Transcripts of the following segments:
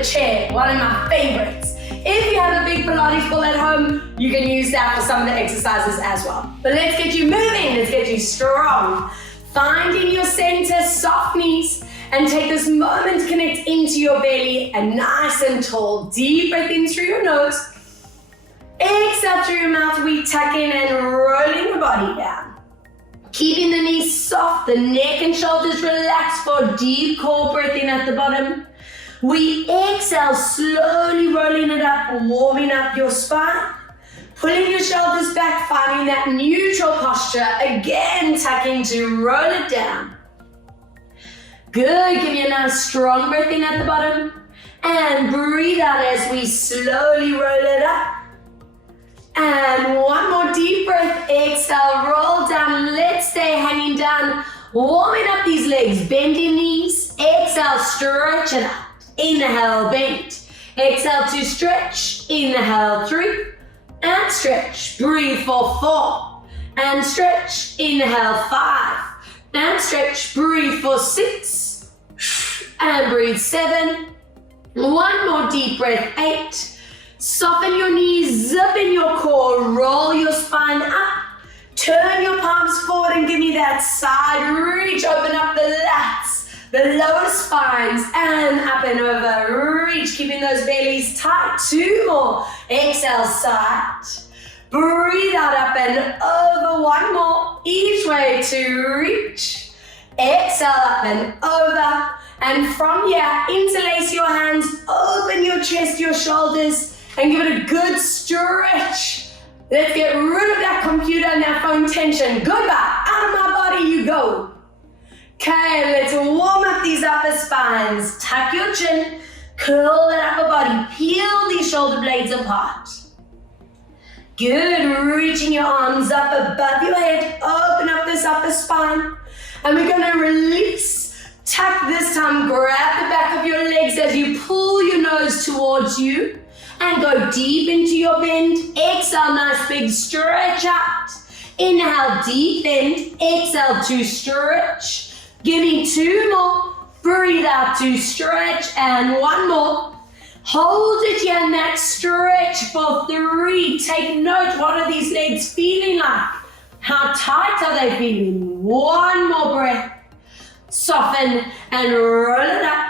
the chair, one of my favorites. If you have a big Pilates ball at home, you can use that for some of the exercises as well. But let's get you moving, let's get you strong. Finding your center, soft knees, and take this moment to connect into your belly and nice and tall. Deep breath in through your nose. Exhale through your mouth, we tuck in and rolling the body down. Keeping the knees soft, the neck and shoulders relaxed for a deep core breath in at the bottom. We exhale, slowly rolling it up, warming up your spine. Pulling your shoulders back, finding that neutral posture. Again, tuck in to roll it down. Good, give me a nice strong breath in at the bottom. And breathe out as we slowly roll it up. And one more deep breath, exhale, roll down. Let's stay hanging down, warming up these legs, bending knees. Exhale, stretch it out. Inhale, bend. Exhale to stretch. Inhale, 3. And stretch. Breathe for 4. And stretch. Inhale, 5. And stretch. Breathe for 6. And breathe 7. One more deep breath, 8. Soften your knees, zip in your core, roll your spine up. Turn your palms forward and give me that side reach. Open up the lats, the lower spines, and up and over. Reach, keeping those bellies tight. 2 more. Exhale, side. Breathe out, up and over. 1 more. Each way to reach. Exhale, up and over. And from here, interlace your hands, open your chest, your shoulders, and give it a good stretch. Let's get rid of that computer and that phone tension. Goodbye, out of my body you go. Okay, let's warm up these upper spines. Tuck your chin, curl that upper body, peel these shoulder blades apart. Good, reaching your arms up above your head, open up this upper spine. And we're gonna release. Tuck this time, grab the back of your legs as you pull your nose towards you and go deep into your bend. Exhale, nice big stretch out. Inhale, deep bend. Exhale to stretch. Give me 2 more. Breathe out to stretch and 1 more. Hold it here in that stretch for 3. Take note, what are these legs feeling like? How tight are they feeling? 1 more breath. Soften and roll it up.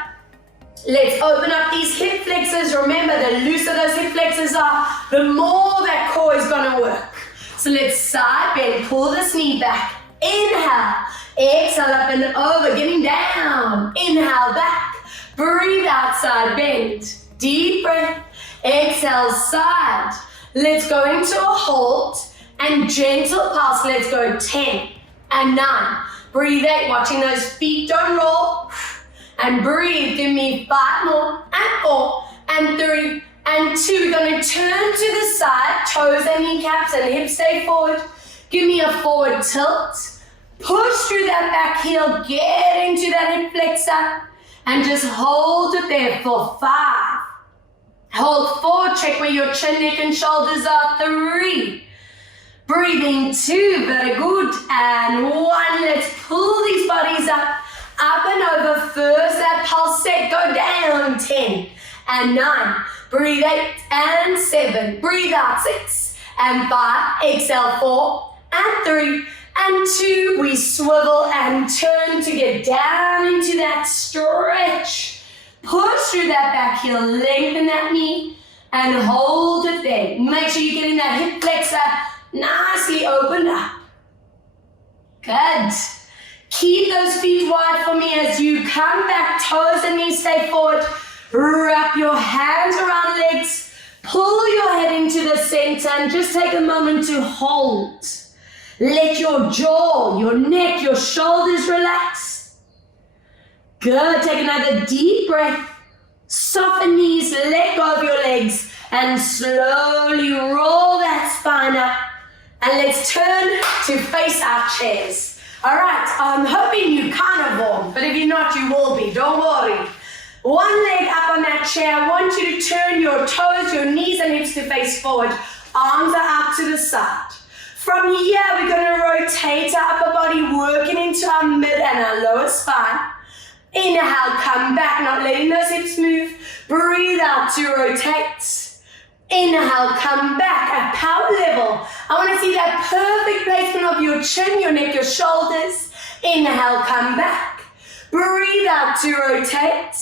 Let's open up these hip flexors. Remember, the looser those hip flexors are, the more that core is gonna work. So let's side bend, pull this knee back. Inhale, exhale up and over, getting down. Inhale back, breathe out, side bend. Deep breath, exhale, side. Let's go into a hold and gentle pulse. Let's go 10 and 9. Breathe 8, watching those feet don't roll. And breathe, give me 5 more, and 4, and 3, and 2. We're gonna turn to the side, toes and kneecaps and hips stay forward. Give me a forward tilt. Push through that back heel, get into that hip flexor, and just hold it there for 5. Hold 4, check where your chin, neck, and shoulders are. 3. Breathing 2, very good. And 1, let's pull these bodies up and over. First, that pulse set, go down. 10 and 9. Breathe 8 and 7. Breathe out 6 and 5. Exhale 4 and 3 and 2. We swivel and turn to get down into that stretch. Push through that back heel, lengthen that knee, and hold it there. Make sure you're getting that hip flexor nicely opened up. Good. Keep those feet wide for me as you come back, toes and knees stay forward. Wrap your hands around legs, pull your head into the center and just take a moment to hold. Let your jaw, your neck, your shoulders relax. Good, take another deep breath. Soften knees, let go of your legs and slowly roll that spine up. And let's turn to face our chairs. All right, I'm hoping you're kind of warm, but if you're not, you will be, don't worry. 1 leg up on that chair. I want you to turn your toes, your knees and hips to face forward. Arms are out to the side. From here, we're gonna rotate our upper body, working into our mid and our lower spine. Inhale, come back, not letting those hips move. Breathe out to rotate. Inhale, come back at power level. I want to see that perfect placement of your chin, your neck, your shoulders. Inhale, come back. Breathe out to rotate.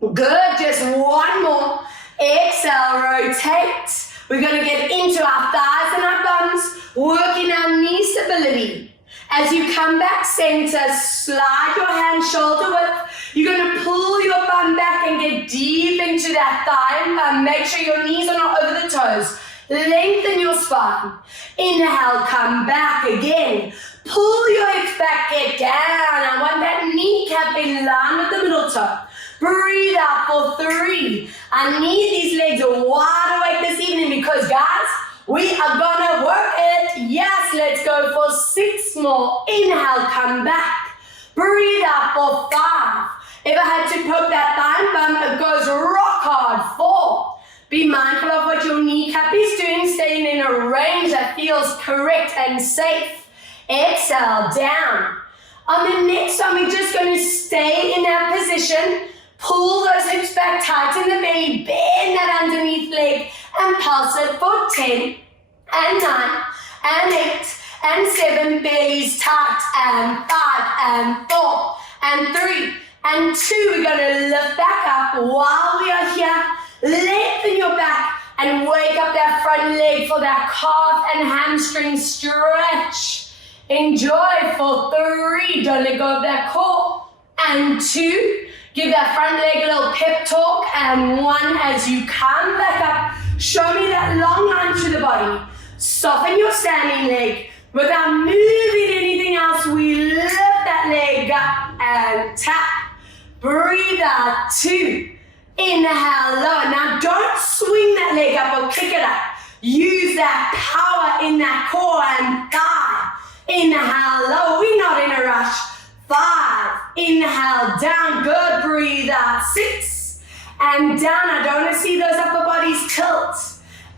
Good, just one more. Exhale, rotate. We're going to get into our thighs and our buns, working our knee stability. As you come back center, slide your hand shoulder width. You're going to pull your bum back and get deep into that thigh and bum. Make sure your knees are not over the toes. Lengthen your spine. Inhale, come back again. Pull your hips back, get down. I want that kneecap in line with the middle toe. Breathe out for 3. I need these legs wide awake this evening because, guys, we are gonna work it. Yes, let's go for 6 more. Inhale, come back. Breathe out for 5. If I had to poke that thigh and bum, it goes rock hard. 4. Be mindful of what your kneecap is doing, staying in a range that feels correct and safe. Exhale, down. On the next one, we're just going to stay in that position. Pull those hips back, tighten the belly, bend that underneath leg, and pulse it for 10, and 9, and 8, and 7, bellies tight, and 5, and 4, and 3, and 2. We're going to lift back up while we are here. Lengthen your back and wake up that front leg for that calf and hamstring stretch. Enjoy for 3. Don't let go of that core. And 2. Give that front leg a little pep talk. And 1, as you come back up, show me that long line through the body. Soften your standing leg. Without moving anything else, we lift that leg up and tap. Breathe out. 2. Inhale, lower. Now don't swing that leg up or kick it up. Use that power in that core and thigh. Inhale, lower. We're not in a rush. 5. Inhale, down. Good. Breathe out. 6. And down. I don't want to see those upper bodies tilt.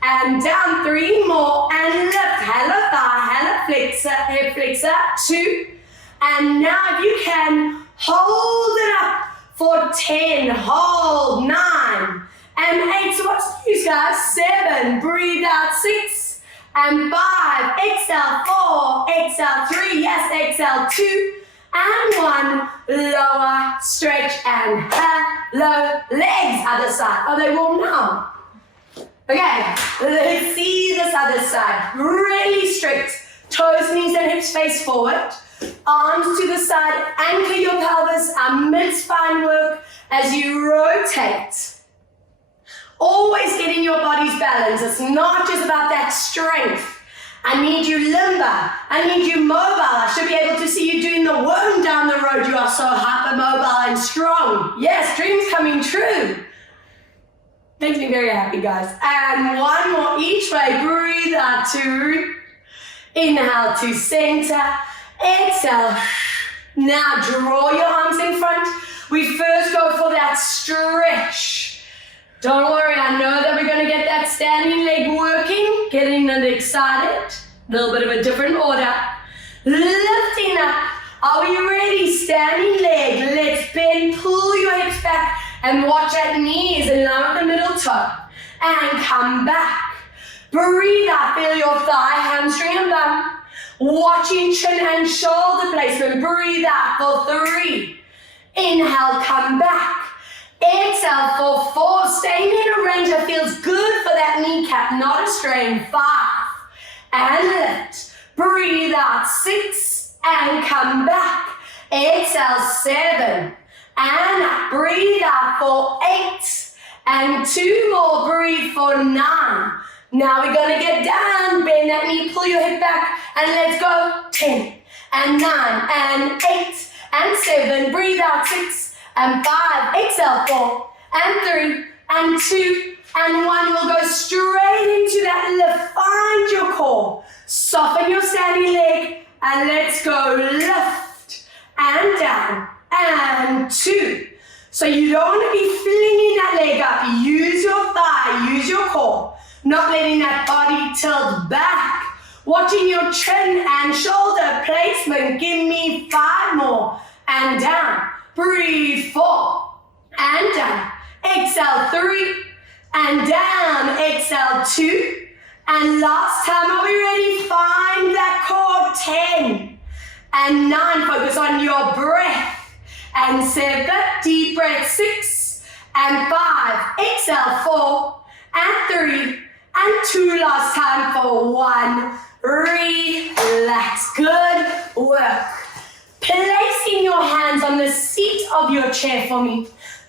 And down. 3 more. And lift. Hella thigh. Hella flexor. Hip flexor. 2. And now if you can, hold it up for 10. Hold. 9. And 8. So what's news, guys? 7. Breathe out. 6. And 5. Exhale. 4. Exhale. 3. Yes. Exhale. 2. And 1, lower, stretch, and hello, legs, other side. Oh, they warm now. Okay, let's see this other side. Really strict. Toes, knees, and hips face forward. Arms to the side, anchor your pelvis, mid-spine work as you rotate. Always getting your body's balance. It's not just about that strength. I need you limber. I need you mobile. I should be able to see you doing the worm down the road. You are so hypermobile and strong. Yes, dreams coming true. Makes me very happy, guys. And 1 more each way. Breathe out to inhale to center. Exhale. Now draw your arms in front. We first go for that stretch. Don't worry, I know that we're going to get that standing leg working, getting it excited. A little bit of a different order. Lifting up. Are we ready? Standing leg. Let's bend, pull your hips back, and watch that knees in line with the middle toe. And come back. Breathe out. Feel your thigh, hamstring, and bum. Watching chin and shoulder placement. Breathe out for 3. Inhale, come back. Exhale for 4, staying in a range that feels good for that kneecap, not a strain. 5, and lift. Breathe out. 6, and come back. Exhale, 7, and up. Breathe out for 8, and 2 more. Breathe for 9. Now we're going to get down, bend that knee, pull your hip back, and let's go. 10, and 9, and 8, and 7. Breathe out. 6, and 5, exhale, 4, and 3, and 2, and 1. We'll go straight into that lift. Find your core. Soften your standing leg, and let's go lift, and down, and 2. So you don't want to be flinging that leg up. Use your thigh, use your core. Not letting that body tilt back. Watching your chin and shoulder placement. Give me 5 more, and down. breathe, 4, and down. Exhale, 3, and down. Exhale, 2, and last time. Are we ready? Find that core, 10, and 9. Focus on your breath. And 7, deep breath, 6, and 5. Exhale, 4, and 3, and 2. Last time for 1. Relax. Good work. Placing your hands on the seat of your chair for me.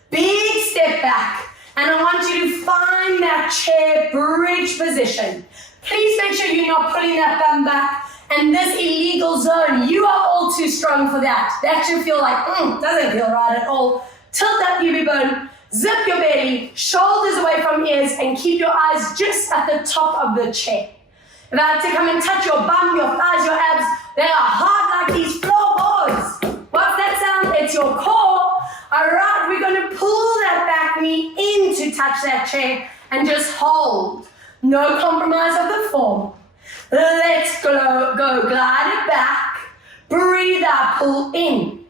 Big step back. And I want you to find that chair bridge position. Please make sure you're not pulling that bum back. And this illegal zone, you are all too strong for that. That should feel like, doesn't feel right at all. Tilt that pubic bone, zip your belly, shoulders away from ears, and keep your eyes just at the top of the chair. If I had to come and touch your bum, your thighs, your abs, they are hard like these floorboards. What's that sound? It's your core. All right, we're going to pull that back knee in to touch that chair and just hold. No compromise of the form. Let's go glide it back. Breathe out, pull in.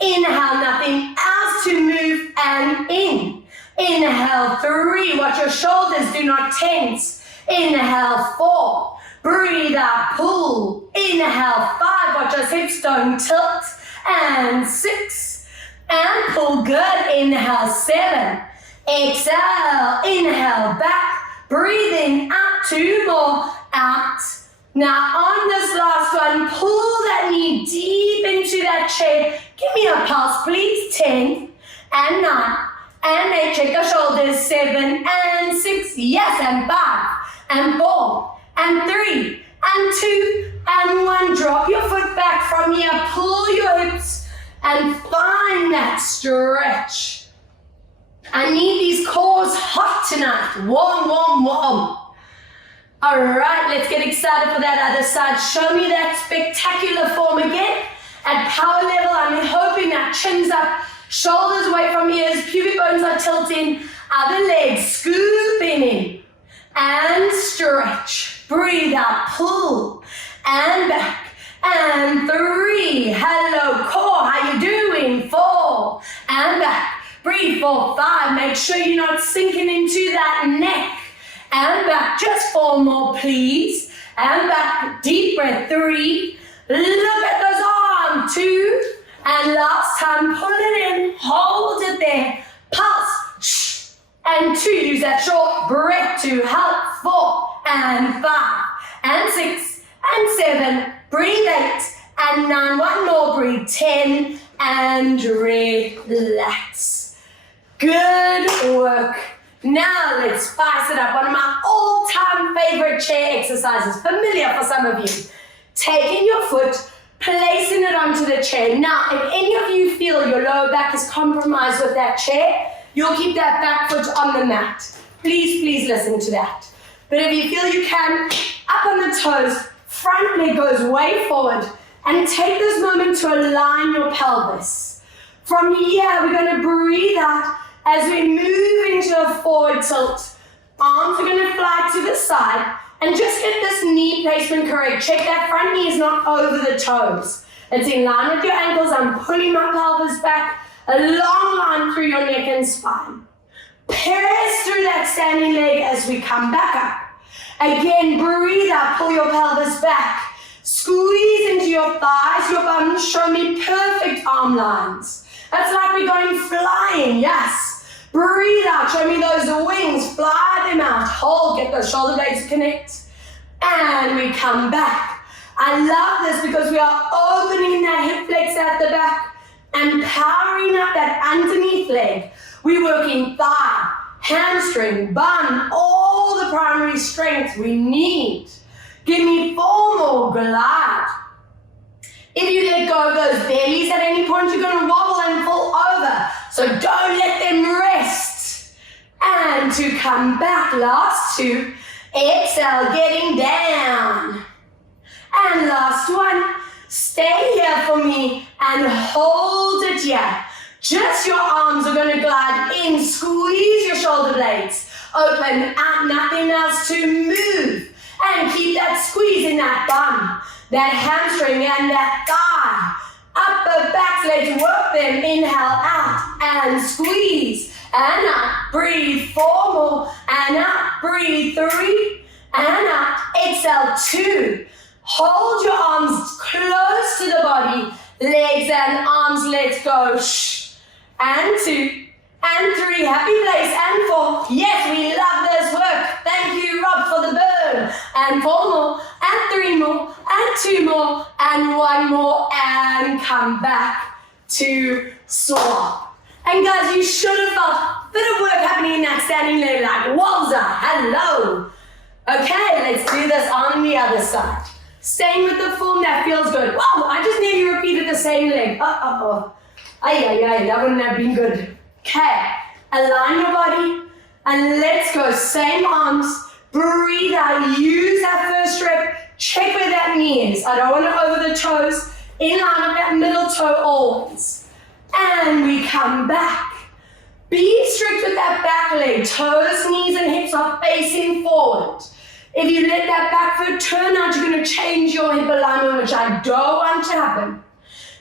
Inhale, nothing else to move, and in. Inhale, 3. Watch your shoulders, do not tense. Inhale, 4. Breathe out, pull. Inhale, 5. Watch those hips, don't tilt. And 6. And pull, good. Inhale, 7. Exhale, inhale, back. Breathing out, 2 more. Out. Now on this last one, pull that knee deep into that chair. Give me a pulse, please. 10, and 9, and 8. Check your shoulders. 7, and 6. Yes, and 5, and 4, and 3, and 2, and 1. Drop your foot back from here. Pull your hips and find that stretch. I need these cores hot tonight. Warm, warm, warm. All right, let's get excited for that other side. Show me that spectacular form again. At power level, I'm hoping that chin's up, shoulders away from ears, pubic bones are tilting, other legs scooping in. And stretch. Breathe out, pull, and back. And 3. Hello, core, how you doing? 4, and back. Breathe, 4, 5. Make sure you're not sinking into that neck. And back, just 4 more, please. And back, deep breath, 3. Look at those arms, 2. And last time, pull it in, hold it there. Pulse, and 2. Use that short breath to help. 4, and 5, and 6, and 7. Breathe 8, and 9. 1 more, breathe 10, and relax. Good work. Now let's spice it up. One of my all-time favorite chair exercises, familiar for some of you. Taking your foot, placing it onto the chair. Now, if any of you feel your lower back is compromised with that chair, you'll keep that back foot on the mat. Please, please listen to that. But if you feel you can, up on the toes, front leg goes way forward, and take this moment to align your pelvis. From here, we're going to breathe out as we move into a forward tilt. Arms are going to fly to the side, and just get this knee placement correct. Check that front knee is not over the toes. It's in line with your ankles. I'm pulling my pelvis back, a long line through your neck and spine. Press through that standing leg as we come back up. Again, breathe out, pull your pelvis back. Squeeze into your thighs, your bum. Show me perfect arm lines. That's like we're going flying, yes. Breathe out, show me those wings, fly them out. Hold, get those shoulder blades to connect. And we come back. I love this because we are opening that hip flexor at the back and powering up that underneath leg. We're working thigh, hamstring, bum, all the primary strength we need. Give me 4 more, glide. If you let go of those bellies at any point, you're going to wobble and fall over. So don't let them rest. And to come back, last 2. Exhale, getting down. And last one. Stay here for me and hold it here. Just your arms are going to glide in. Squeeze your shoulder blades. Open out, nothing else to move. And keep that squeeze in that bum, that hamstring and that thigh. Upper backs, let's work them. Inhale out and squeeze. And out, breathe 4 more. And out, breathe 3. And out, exhale 2. Hold your arms close to the body. Legs and arms, let's go. Shh. And 2. And 3, happy place, and 4. Yes, we love this work. Thank you, Rob, for the burn. And 4 more, and 3 more, and 2 more, and 1 more, and come back to swap. And guys, you should have felt a bit of work happening in that standing leg, like, wowza, hello. Okay, let's do this on the other side. Staying with the form that feels good. Wow, I just nearly repeated the same leg. That wouldn't have been good. Okay, align your body and let's go. Same arms, breathe out, use that first rep, check where that knee is. I don't want to over the toes, in line with that middle toe always. And we come back. Be strict with that back leg, toes, knees and hips are facing forward. If you let that back foot turn out, you're going to change your hip alignment, which I don't want to happen.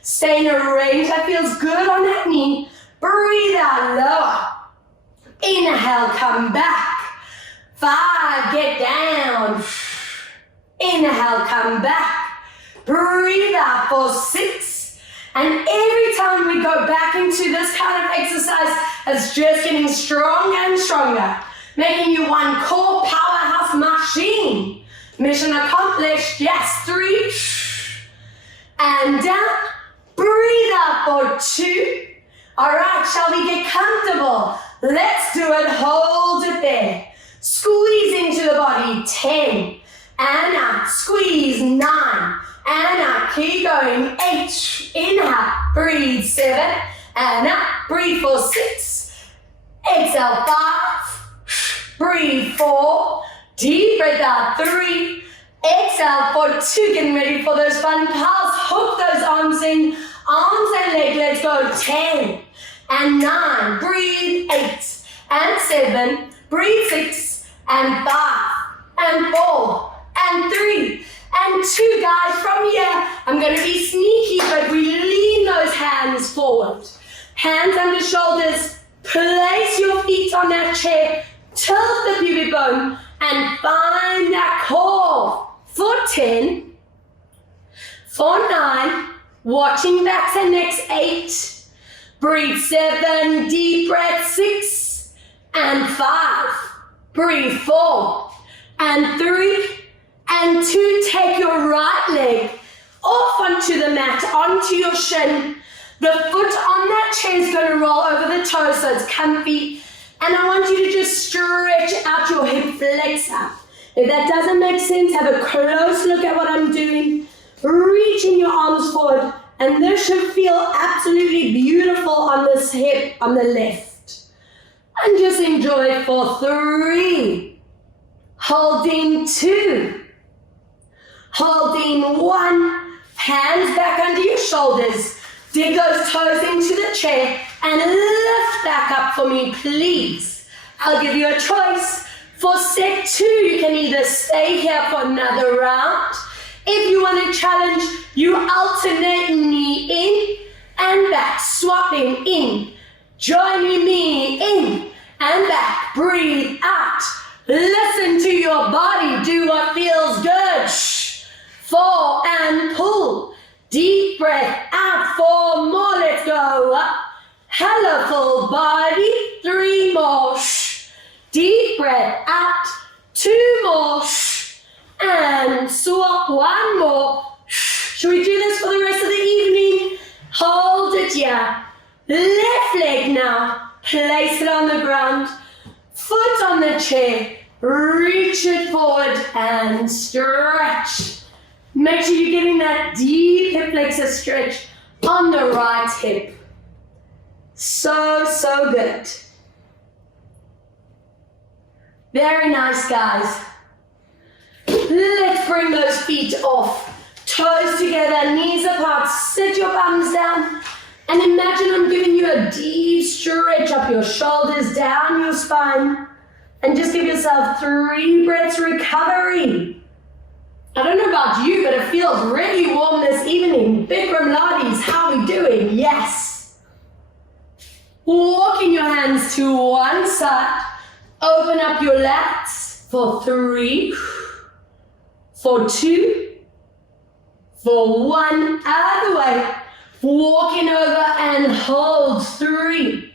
Stay in a range that feels good on that knee. Breathe out, lower. Inhale, come back. 5, get down. Inhale, come back. Breathe out for 6. And every time we go back into this kind of exercise, it's just getting stronger and stronger, making you one core powerhouse machine. Mission accomplished. Yes, 3. And down. Breathe out for 2. All right, shall we get comfortable? Let's do it. Hold it there. Squeeze into the body. 10. And out. Squeeze. 9. And out. Keep going. 8. Inhale. Breathe. 7. And out. Breathe for 6. Exhale. 5. Breathe. 4. Deep breath out. 3. Exhale for 2. Getting ready for those fun pulse. Hook those arms in. Arms and leg, let's go. 10 and 9, breathe. 8 and 7, breathe. 6 and 5 and 4 and 3 and 2. Guys, from here, I'm going to be sneaky, but we lean those hands forward. Hands under shoulders, place your feet on that chair, tilt the pubic bone, and find that core. For 10, for 9, watching backs and necks. 8, breathe. 7, deep breath. 6 and 5, breathe. 4 and 3 and 2. Take your right leg off onto the mat, onto your shin. The foot on that chair is going to roll over the toes so it's comfy. And I want you to just stretch out your hip flexor. If that doesn't make sense, have a close look at what I'm doing. Reaching your arms forward, and this should feel absolutely beautiful on this hip on the left. And just enjoy it for 3. Holding 2. Holding 1. Hands back under your shoulders. Dig those toes into the chair and lift back up for me, please. I'll give you a choice. For set 2, you can either stay here for another round. If you want to challenge, you alternate knee in and back, swapping in, joining me in and back. Breathe out. Listen to your body. Do what feels good. 4 and pull. Deep breath out. 4 more. Let's go up. Hello, full body. 3 more. Deep breath out. 2 more. And swap. 1 more. Should we do this for the rest of the evening? Hold it here. Left leg now. Place it on the ground. Foot on the chair. Reach it forward and stretch. Make sure you're getting that deep hip flexor stretch on the right hip. So, so good. Very nice, guys. Let's bring those feet off. Toes together, knees apart. Sit your bums down. And imagine I'm giving you a deep stretch up your shoulders, down your spine. And just give yourself 3 breaths recovery. I don't know about you, but it feels really warm this evening. Bikram Ladis, how Yes. Walking your hands to one side. Open up your lats for 3, for 2, for 1. Other way. Walking over and hold 3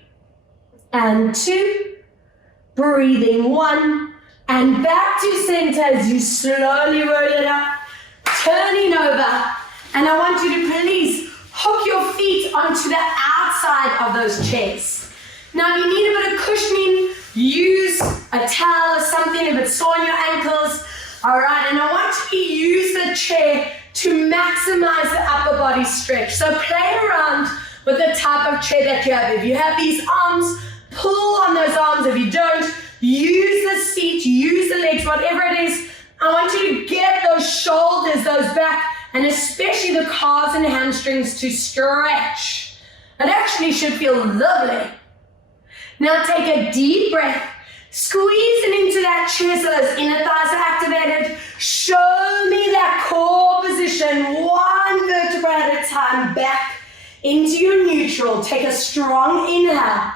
and 2. Breathing 1 and back to center as you slowly roll it up. Turning over. And I want you to please hook your feet onto the outside of those chairs. Now, if you need a bit of cushioning, use a towel or something if it's sore on your ankles. All right, and I want you to use the chair to maximize the upper body stretch. So play around with the type of chair that you have. If you have these arms, pull on those arms. If you don't, use the seat, use the legs, whatever it is. I want you to get those shoulders, those back, and especially the calves and hamstrings to stretch. It actually should feel lovely. Now take a deep breath, squeezing into that chair so those inner thighs are activated. Show me that core position, one vertebra at a time, back into your neutral. Take a strong inhale.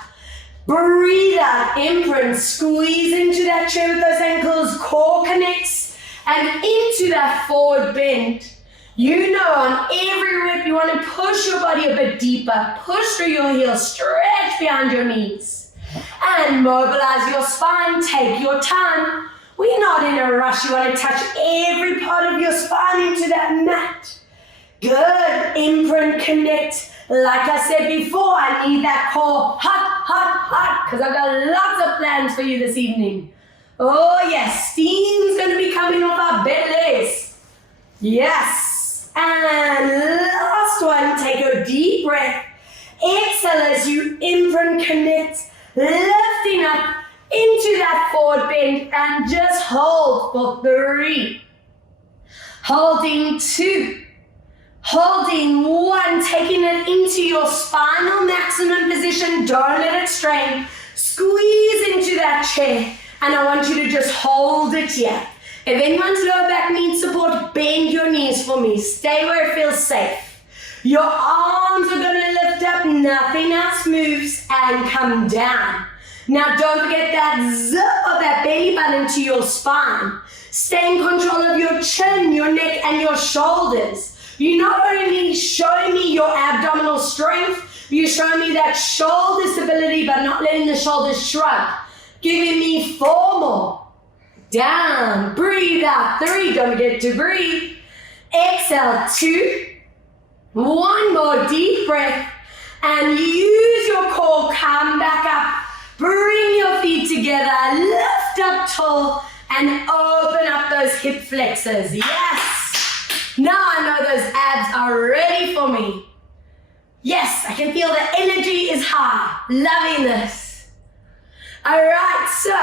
Breathe out, imprint, squeeze into that chair with those ankles, core connects, and into that forward bend. You know, on every rep, you want to push your body a bit deeper, push through your heels, stretch behind your knees. And mobilize your spine, take your time. We're not in a rush. You want to touch every part of your spine into that mat. Good, imprint, connect. Like I said before, I need that core hot, because I've got lots of plans for you this evening. Oh yes, steam's going to be coming off our bellies. Yes, and last one, take a deep breath. Exhale as you imprint, connect. Lifting up into that forward bend and just hold for 3. Holding 2. Holding 1. Taking it into your spinal maximum position. Don't let it strain. Squeeze into that chair. And I want you to just hold it here. If anyone's lower back needs support, bend your knees for me. Stay where it feels safe. Your arms are going to lift up, nothing else moves, and come down. Now don't forget that zip of that belly button to your spine. Stay in control of your chin, your neck, and your shoulders. You're not only showing me your abdominal strength, you're showing me that shoulder stability, but not letting the shoulders shrug. Giving me 4 more. Down, breathe out, 3, don't forget to breathe. Exhale, 2. 1 more deep breath and use your core, come back up, bring your feet together, lift up tall and open up those hip flexors. Yes, now I know those abs are ready for me. Yes, I can feel the energy is high, loving this. All right, so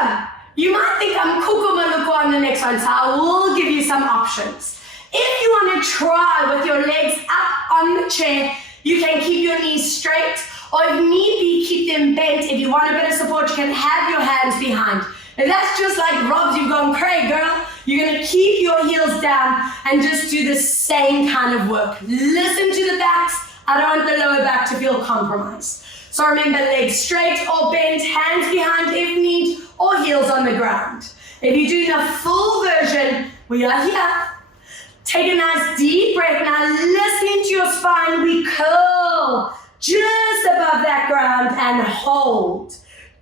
you might think I'm kukumaluku on the next one, so I will give you some options. If you want to try with your legs up on the chair, you can keep your knees straight, or if need be, keep them bent. If you want a bit of support, you can have your hands behind. If that's just like Rob's, you've gone cray, girl, you're going to keep your heels down and just do the same kind of work. Listen to the backs. I don't want the lower back to feel compromised. So remember, legs straight or bent, hands behind if need, or heels on the ground. If you're doing a full version, we are here. Take a nice deep breath. Now listening to your spine, we curl just above that ground and hold.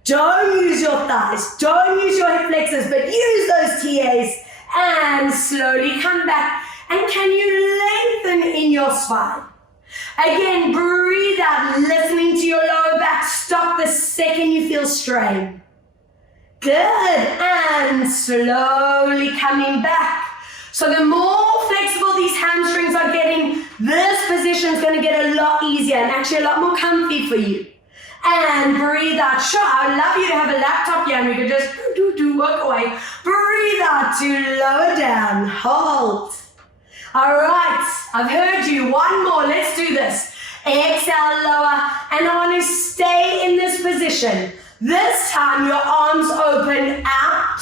Don't use your thighs, don't use your hip flexors, but use those TAs and slowly come back. And can you lengthen in your spine? Again, breathe out, listening to your lower back. Stop the second you feel strain. Good, and slowly coming back. So the more flexible these hamstrings are getting, this position is going to get a lot easier and actually a lot more comfy for you. And breathe out. Sure, I would love you to have a laptop here and we could just work away. Breathe out to lower down. Hold. All right, I've heard you. 1 more. Let's do this. Exhale, lower. And I want to stay in this position. This time your arms open out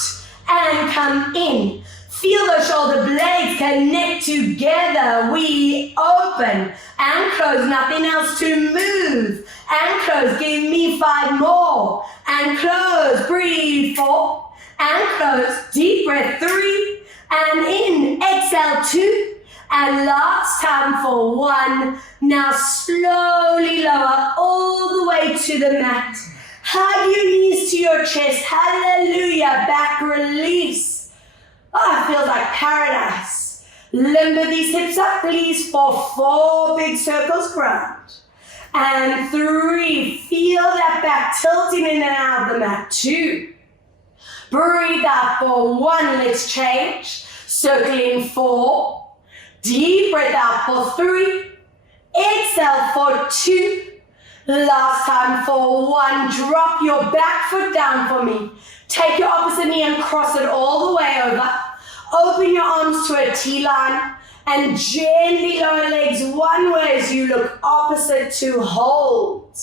and come in. Feel those shoulder blades connect together. We open And close, nothing else to move. And close, give me 5 more. And close, breathe 4. And close, deep breath 3. And in, exhale 2. And last time for 1. Now slowly lower all the way to the mat. Hug your knees to your chest. Hallelujah. Back release. Oh, it feels like paradise. Limber these hips up, please, for 4 big circles ground. And 3, feel that back tilting in and out of the mat. 2, breathe out for 1, let's change. Circling 4, deep breath out for 3, exhale for 2, last time for 1, drop your back foot down for me. Take your opposite knee and cross it all the way over. Open your arms to a T-line and gently lower legs one way as you look opposite to hold.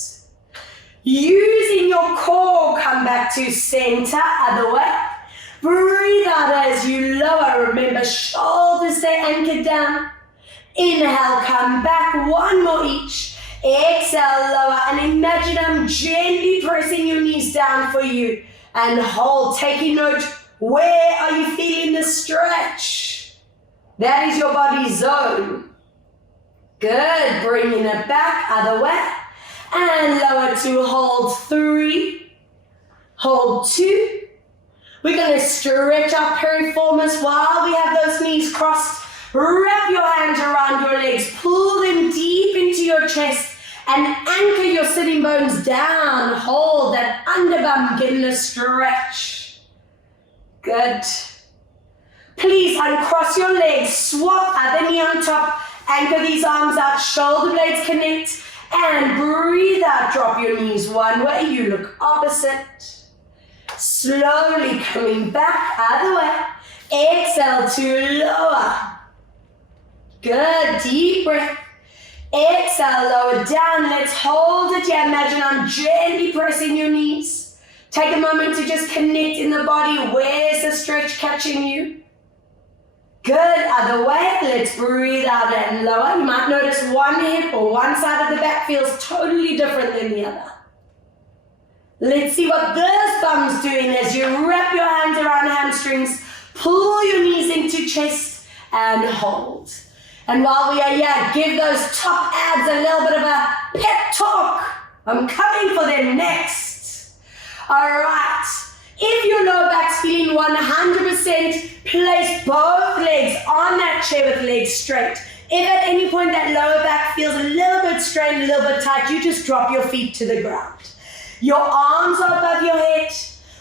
Using your core, come back to center, other way. Breathe out as you lower. Remember, shoulders stay anchored down. Inhale, come back, 1 more each. Exhale, lower, and imagine I'm gently pressing your knees down for you. And hold, taking note, where are you feeling the stretch? That is your body zone. Good, bringing it back, other way. And lower to hold 3, hold 2. We're going to stretch our piriformis while we have those knees crossed. Wrap your hands around your legs, pull them deep into your chest, and anchor your sitting bones down. Hold that underbum, getting a stretch. Good. Please uncross your legs, swap other knee on top, anchor these arms out, shoulder blades connect, and breathe out, drop your knees one way, you look opposite. Slowly coming back, other way, exhale to lower. Good, deep breath. Exhale, lower down. Let's hold it here. Imagine I'm gently pressing your knees. Take a moment to just connect in the body. Where's the stretch catching you? Good, other way. Let's breathe out and lower. You might notice one hip or one side of the back feels totally different than the other. Let's see what this bum's doing as you wrap your hands around hamstrings, pull your knees into chest, and hold. And while we are here, give those top abs a little bit of a pep talk. I'm coming for them next. All right. If your lower back's feeling 100%, place both legs on that chair with legs straight. If at any point that lower back feels a little bit strained, a little bit tight, you just drop your feet to the ground. Your arms are above your head.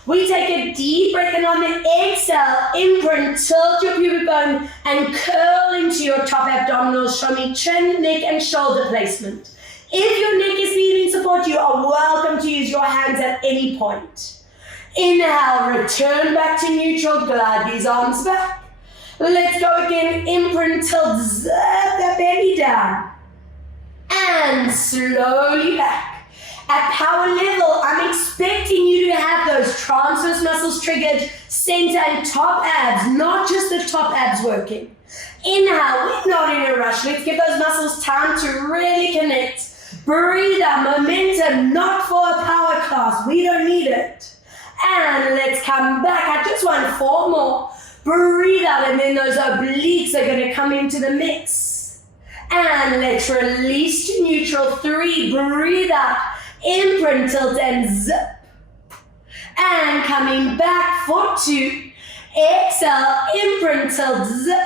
We take a deep breath and on the exhale, imprint, tilt your pubic bone and curl into your top abdominals. Show me chin, neck and shoulder placement. If your neck is needing support, you are welcome to use your hands at any point. Inhale, return back to neutral, glide these arms back. Let's go again, imprint, tilt, zip that belly down. And slowly back. At power level, I'm expecting you to have those transverse muscles triggered, center and top abs, not just the top abs working. Inhale, we're not in a rush. Let's give those muscles time to really connect. Breathe out, momentum, not for a power class. We don't need it. And let's come back. I just want 4 more. Breathe out, and then those obliques are going to come into the mix. And let's release to neutral. 3, breathe out. Imprint, tilt and zip. And coming back for 2. Exhale, imprint, tilt, zip.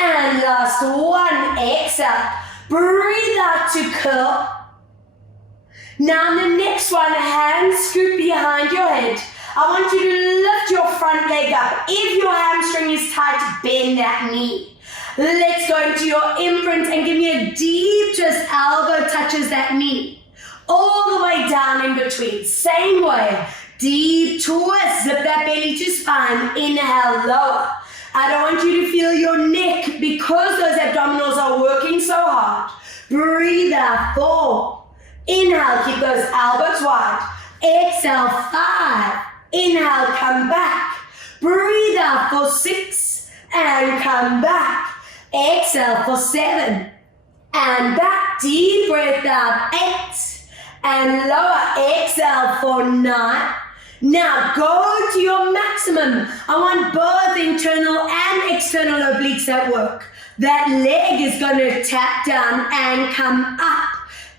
And last 1, exhale. Breathe out to curl. Now the next one, hands scoop behind your head. I want you to lift your front leg up. If your hamstring is tight, bend that knee. Let's go into your imprint and give me a deep twist. Elbow touches that knee. All the way down in between. Same way. Deep twist. Zip that belly to spine. Inhale, lower. I don't want you to feel your neck because those abdominals are working so hard. Breathe out. 4. Inhale, keep those elbows wide. Exhale, 5. Inhale, come back. Breathe out for 6. And come back. Exhale for 7. and back. Deep breath out, 8, and lower. Exhale for 9. Now go to your maximum. I want both internal and external obliques at work. That leg is going to tap down and come up.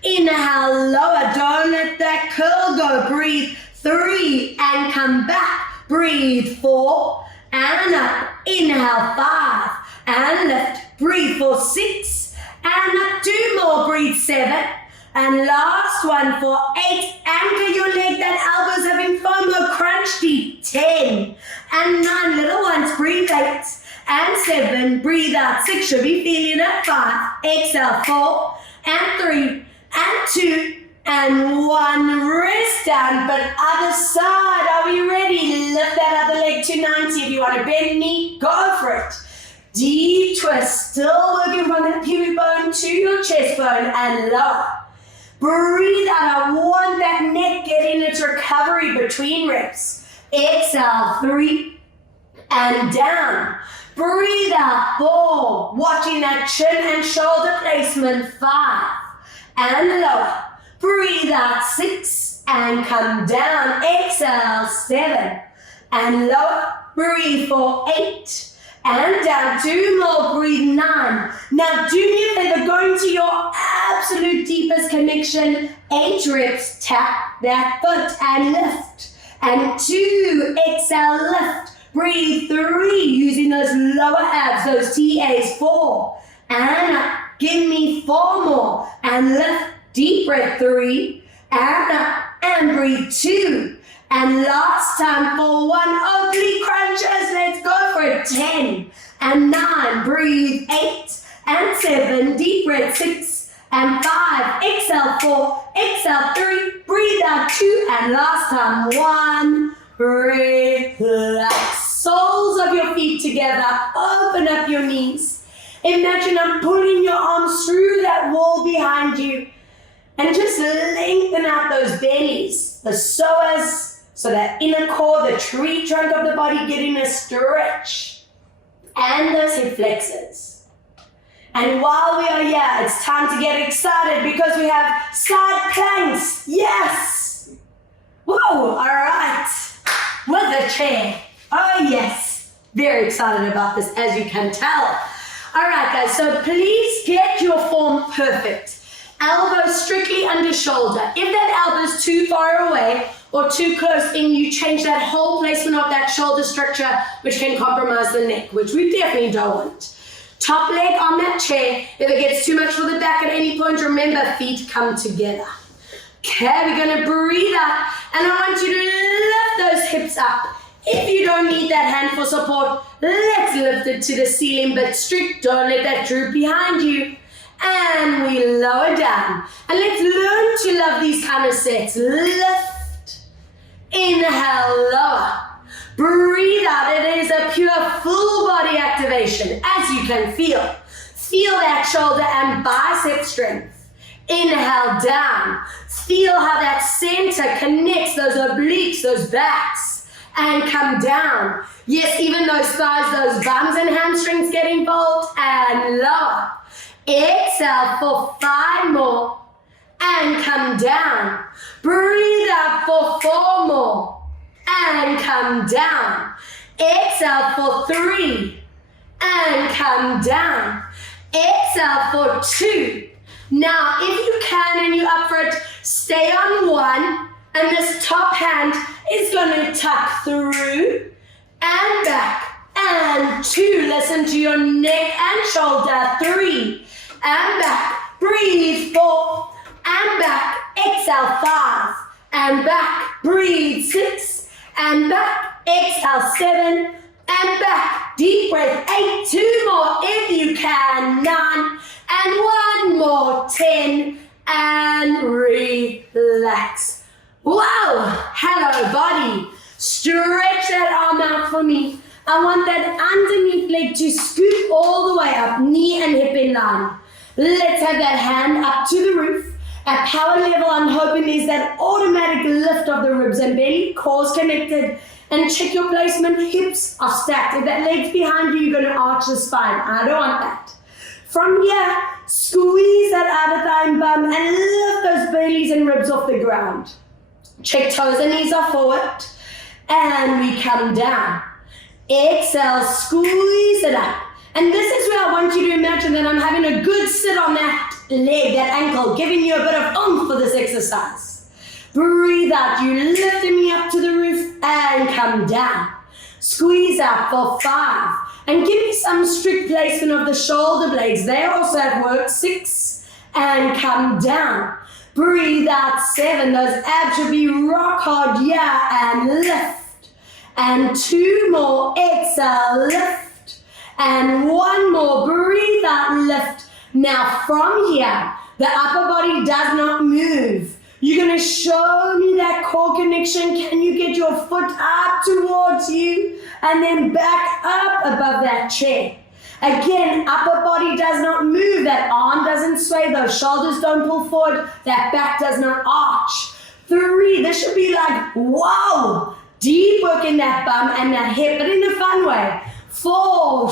Inhale, lower. Don't let that curl go. Breathe. 3 and come back. Breathe. 4 and up. Inhale, 5 and lift. Breathe for 6 and up. 2 more. Breathe. 7. And last one for 8, anchor your leg, that elbow's having FOMO, crunch deep, 10, and 9, little ones, breathe 8, and 7, breathe out, 6, should be feeling it, 5, exhale, 4, and 3, and 2, and 1, rest down, but other side, are we ready? Lift that other leg to 90, if you want to bend knee, go for it. Deep twist, still working from that pubic bone to your chest bone, and lower. Breathe out. I want that neck getting its recovery between reps. Exhale, 3 and down. Breathe out, 4. Watching that chin and shoulder placement, 5 and lower. Breathe out, 6 and come down. Exhale, 7 and lower. Breathe for 8. And down, 2 more, breathe 9. Now do me a favor, go into your absolute deepest connection, 8 reps, tap that foot and lift. And 2, exhale, lift. Breathe 3, using those lower abs, those TAs, 4. And up, give me 4 more. And lift, deep breath, 3. And up, and breathe 2. And last time for 1, oblique crunches, let's go for it, 10 and 9, breathe 8 and 7, deep breath 6 and 5, exhale 4, exhale 3, breathe out 2, and last time 1, relax, soles of your feet together, open up your knees, imagine I'm pulling your arms through that wall behind you, and just lengthen out those bellies, the psoas, so that inner core, the tree trunk of the body getting a stretch. And those hip flexors. And while we are here, it's time to get excited because we have side planks. Yes! Whoa, all right. With a chair. Oh yes. Very excited about this, as you can tell. All right, guys, so please get your form perfect. Elbow strictly under shoulder. If that elbow is too far away or too close in, you change that whole placement of that shoulder structure, which can compromise the neck, which we definitely don't want. Top leg on that chair. If it gets too much for the back at any point, remember, feet come together. Okay, we're gonna breathe out, and I want you to lift those hips up. If you don't need that hand for support, let's lift it to the ceiling, but strict, don't let that droop behind you. And we lower down. And let's learn to love these kind of sets. Lift. Inhale, lower. Breathe out. It is a pure full body activation, as you can feel. Feel that shoulder and bicep strength. Inhale, down. Feel how that center connects those obliques, those backs, and come down. Yes, even those thighs, those bums and hamstrings get involved, and lower. Exhale for 5 more and come down. Breathe out for 4 more and come down. Exhale for 3 and come down. Exhale for 2. Now, if you can and you're up for it, stay on 1, and this top hand is going to tuck through and back. And 2, listen to your neck and shoulder. 3 and back. Breathe. 4 and back. Exhale. 5 and back. Breathe. 6 and back. Exhale. 7 and back. Deep breath. 8. 2 more if you can. 9 and 1 more. 10 and relax. Wow. Hello, body. Stretch that arm out for me. I want that underneath leg to scoop all the way up, knee and hip in line. Let's have that hand up to the roof. At power level, I'm hoping there's that automatic lift of the ribs and belly, core's connected, and check your placement, hips are stacked. If that leg's behind you, you're gonna arch the spine. I don't want that. From here, squeeze that outer thigh and bum and lift those bellies and ribs off the ground. Check toes and knees are forward. And we come down. Exhale, squeeze it up. And this is where I want you to imagine that I'm having a good sit on that leg, that ankle, giving you a bit of oomph for this exercise. Breathe out. You lifting me up to the roof and come down. Squeeze out for 5. And give me some strict placement of the shoulder blades. They also at work. 6. And come down. Breathe out. 7. Those abs should be rock hard. Yeah. And lift. And 2 more. Exhale. Lift. And 1 more. Breathe out. Lift. Now from here, the upper body does not move. You're going to show me that core connection. Can you get your foot up towards you and then back up above that chair? Again, upper body does not move. That arm doesn't sway. Those shoulders don't pull forward. That back does not arch. 3, this should be like, wow, deep work in that bum and that hip, but in a fun way. 4,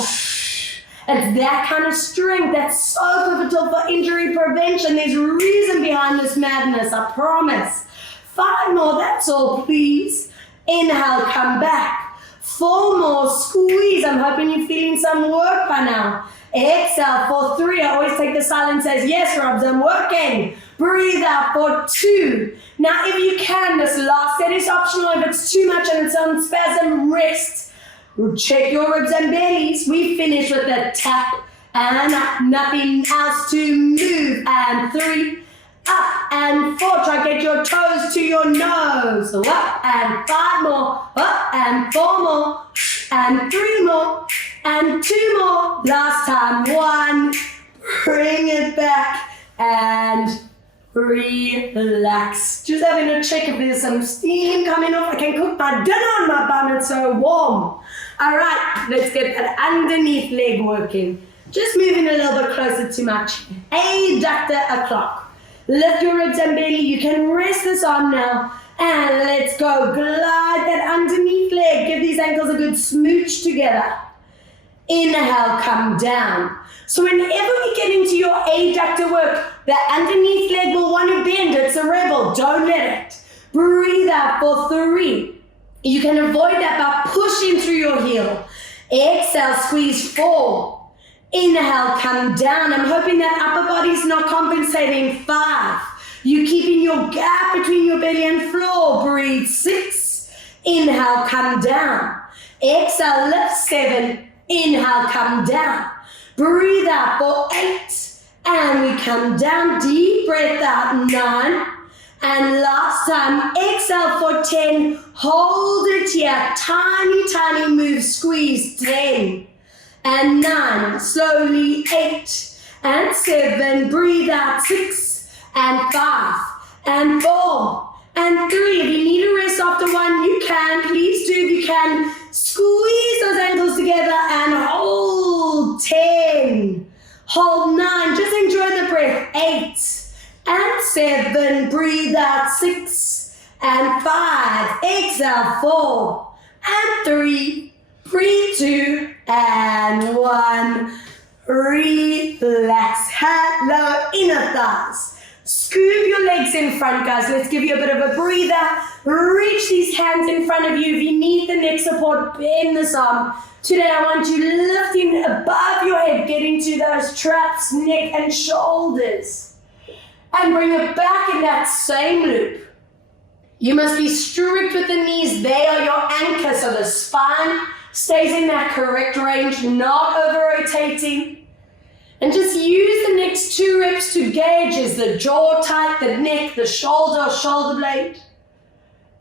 it's that kind of strength that's so pivotal for injury prevention. There's a reason behind this madness, I promise. 5 more, that's all, please. Inhale, come back. 4 more, squeeze. I'm hoping you're feeling some work by now. Exhale for 3. I always take the silence as yes, Robs, I'm working. Breathe out for 2. Now, if you can, this last set is optional. If it's too much and it's on spasm, rest. Check your ribs and bellies. We finish with a tap and up, nothing else to move. And 3, up and 4. Try to get your toes to your nose. So up and 5 more, up and 4 more, and 3 more, and 2 more. Last time, 1. Bring it back and relax. Just having a check if there's some steam coming off. I can cook my dinner on my bum, it's so warm. All right, let's get that underneath leg working. Just moving a little bit closer to my chair. Adductor o'clock. Lift your ribs and belly. You can rest this arm now. And let's go. Glide that underneath leg. Give these ankles a good smooch together. Inhale, come down. So whenever we get into your adductor work, the underneath leg will want to bend. It's a rebel. Don't let it. Breathe out for 3. You can avoid that by pushing through your heel. Exhale, squeeze 4. Inhale, come down. I'm hoping that upper body's not compensating. 5. You keeping your gap between your belly and floor. Breathe. 6. Inhale, come down. Exhale, lift. 7. Inhale, come down. Breathe out for 8. And we come down. Deep breath out. 9. And last time, exhale for 10. Hold it here. Tiny, tiny move. Squeeze. 10. And 9. Slowly. 8. And 7. Breathe out. 6. And 5. And 4. And 3. If you need a rest after 1, you can. Please do if you can. Squeeze those ankles together and hold. 10. Hold. 9. Just enjoy the breath. 8. And 7, breathe out. 6 and 5, exhale. 4 and 3, breathe. 2 and 1, relax. Hand low, inner thighs. Scoop your legs in front, guys. Let's give you a bit of a breather. Reach these hands in front of you. If you need the neck support, bend this arm. Today I want you lifting above your head, getting to those traps, neck and shoulders. And bring it back in that same loop. You must be strict with the knees. They are your anchor, so the spine stays in that correct range, not over-rotating. And just use the next 2 reps to gauge, is the jaw tight, the neck, the shoulder blade.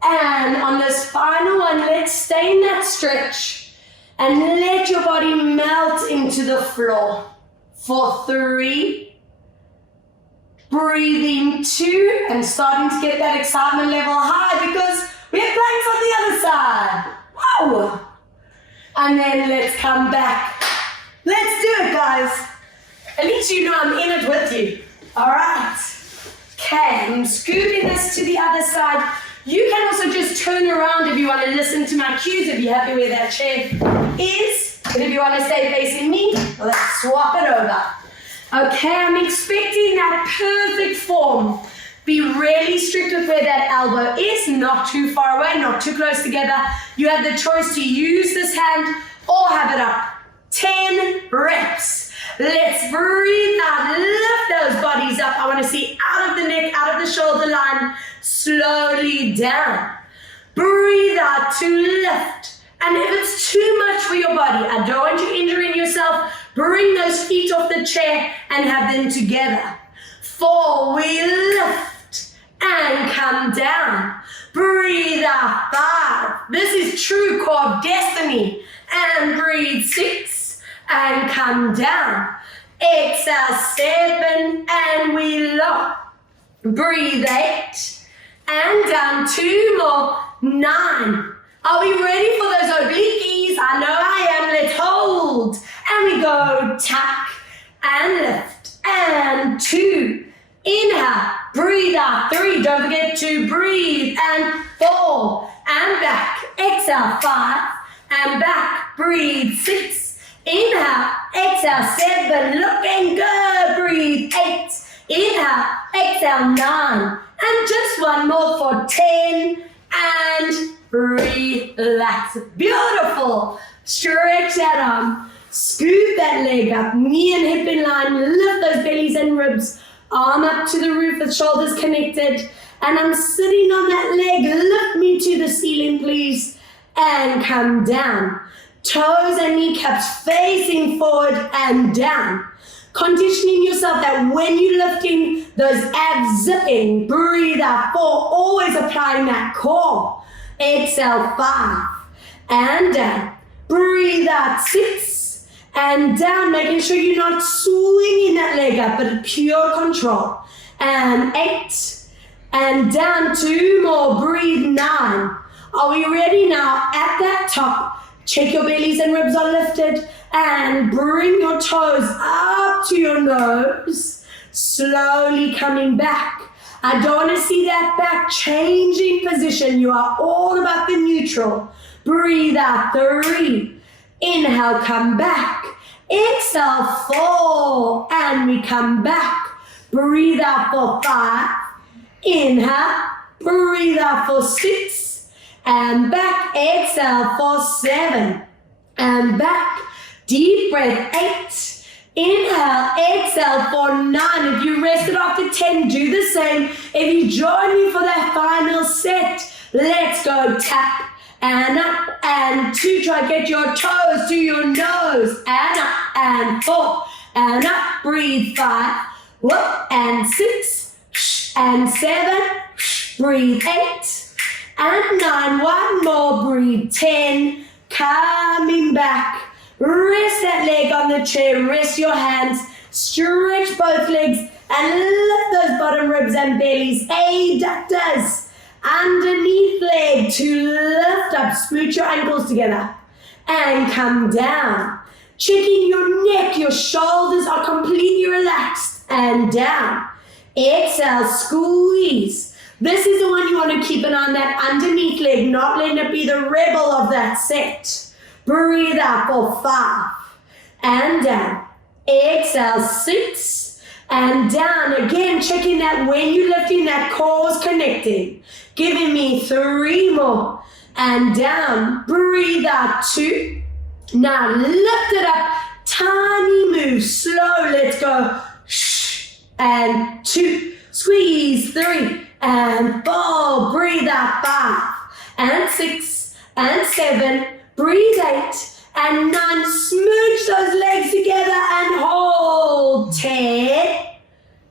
And on this final one, let's stay in that stretch and let your body melt into the floor. For 3, breathing 2, and starting to get that excitement level high because we have planks on the other side. Wow! And then let's come back. Let's do it, guys. At least you know I'm in it with you. All right. Okay, I'm scooping this to the other side. You can also just turn around if you want to listen to my cues, if you're happy where that chair is. But if you want to stay facing me, let's swap it over. Okay, I'm expecting that perfect form. Be really strict with where that elbow is, not too far away, not too close together. You have the choice to use this hand or have it up. 10 reps. Let's breathe out, lift those bodies up. I want to see out of the neck, out of the shoulder line, slowly down. Breathe out to lift. And if it's too much for your body, I don't want you injuring yourself, bring those feet off the chair and have them together. 4, we lift and come down. Breathe out, 5. This is true core of destiny. And breathe, 6 and come down. Exhale, 7 and we lock. Breathe, 8 and down. 2 more, 9. Are we ready for those obliques? I know I am. Let's hold. And we go tuck and lift. And 2. Inhale. Breathe out. 3. Don't forget to breathe. And 4. And back. Exhale. 5. And back. Breathe. 6. Inhale. Exhale. 7. Looking good. Breathe. 8. Inhale. Exhale. 9. And just one more for 10. And relax. Beautiful. Stretch that arm. Scoop that leg up. Knee and hip in line. Lift those bellies and ribs. Arm up to the roof with shoulders connected. And I'm sitting on that leg. Lift me to the ceiling, please. And come down. Toes and kneecaps facing forward and down. Conditioning yourself that when you're lifting, those abs zipping. Breathe out. 4. Always applying that core. Exhale, 5 and down. Breathe out, 6 and down, making sure you're not swinging that leg up, but pure control. And 8 and down. 2 more. Breathe, 9. Are we ready now? At that top, check your bellies and ribs are lifted and bring your toes up to your nose, slowly coming back. I don't want to see that back changing position. You are all about the neutral. Breathe out, 3. Inhale, come back. Exhale, 4. And we come back. Breathe out for 5. Inhale. Breathe out for 6. And back. Exhale for 7. And back. Deep breath, 8. Inhale, exhale for 9. If you rested after 10, do the same. If you join me for that final set, let's go. Tap and up and 2. Try to get your toes to your nose. And up and 4 and up. Breathe, 5. Whoop, and 6 and 7. Breathe, 8 and 9. One more. Breathe, 10. Coming back. Rest that leg on the chair, rest your hands, stretch both legs and lift those bottom ribs and bellies. Adductors, underneath leg to lift up, smooch your ankles together and come down. Checking your neck, your shoulders are completely relaxed and down. Exhale, squeeze. This is the one you want to keep an eye on, that underneath leg, not letting it be the rebel of that set. Breathe out for 5 and down. Exhale, 6 and down. Again, checking that when you're lifting, that core is connecting. Giving me 3 more and down. Breathe out, 2. Now lift it up. Tiny move, slow. Let's go. And 2. Squeeze, 3 and 4. Breathe out, 5 and 6 and 7. Breathe, 8 and 9. Smooch those legs together and hold. 10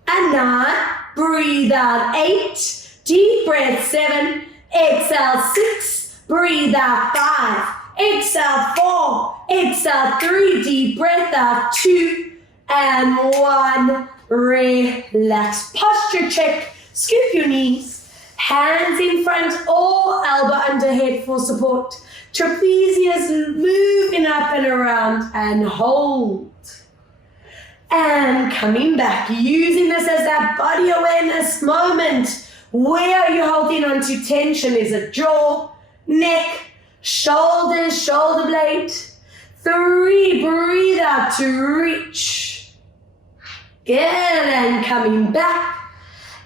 and 9. Breathe out, 8. Deep breath, 7. Exhale, 6. Breathe out, 5. Exhale, 4. Exhale, 3. Deep breath out, 2 and 1. Relax. Posture check. Scoop your knees. Hands in front or elbow under head for support. Trapezius moving up and around and hold. And coming back, using this as that body awareness moment. Where are you holding on to tension? Is it jaw, neck, shoulders, shoulder blade? 3, breathe out to reach. Good, and coming back.